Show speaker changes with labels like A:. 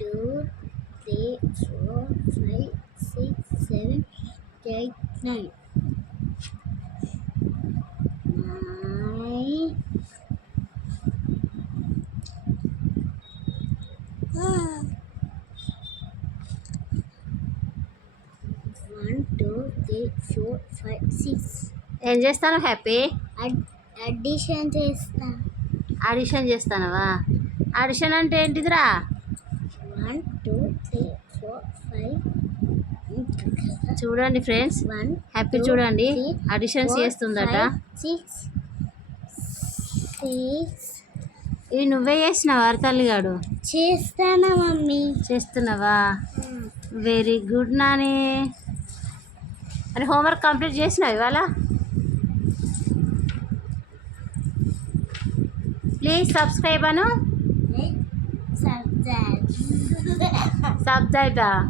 A: Two three four five six seven eight nine one two three four five six
B: ఏం చేస్తాను happy?
A: Addition చేస్తా.
B: Audition చేస్తానవా? Audition అంటే ఏంటిదిరా?
A: One two three four five
B: చూడండి friends.
A: One
B: happy చూడండి. Auditions చేస్తుందట.
A: సిక్స్ సిక్స్
B: ఇవి నువ్వే చేసినావా తల్లిగాడు
A: చేస్తానా మమ్మీ.
B: చేస్తున్నావా? Very good Nani. అని హోంవర్క్ కంప్లీట్ చేసినావు ఇవాళ? Please subscribe Anu.
A: 上
B: 台吧。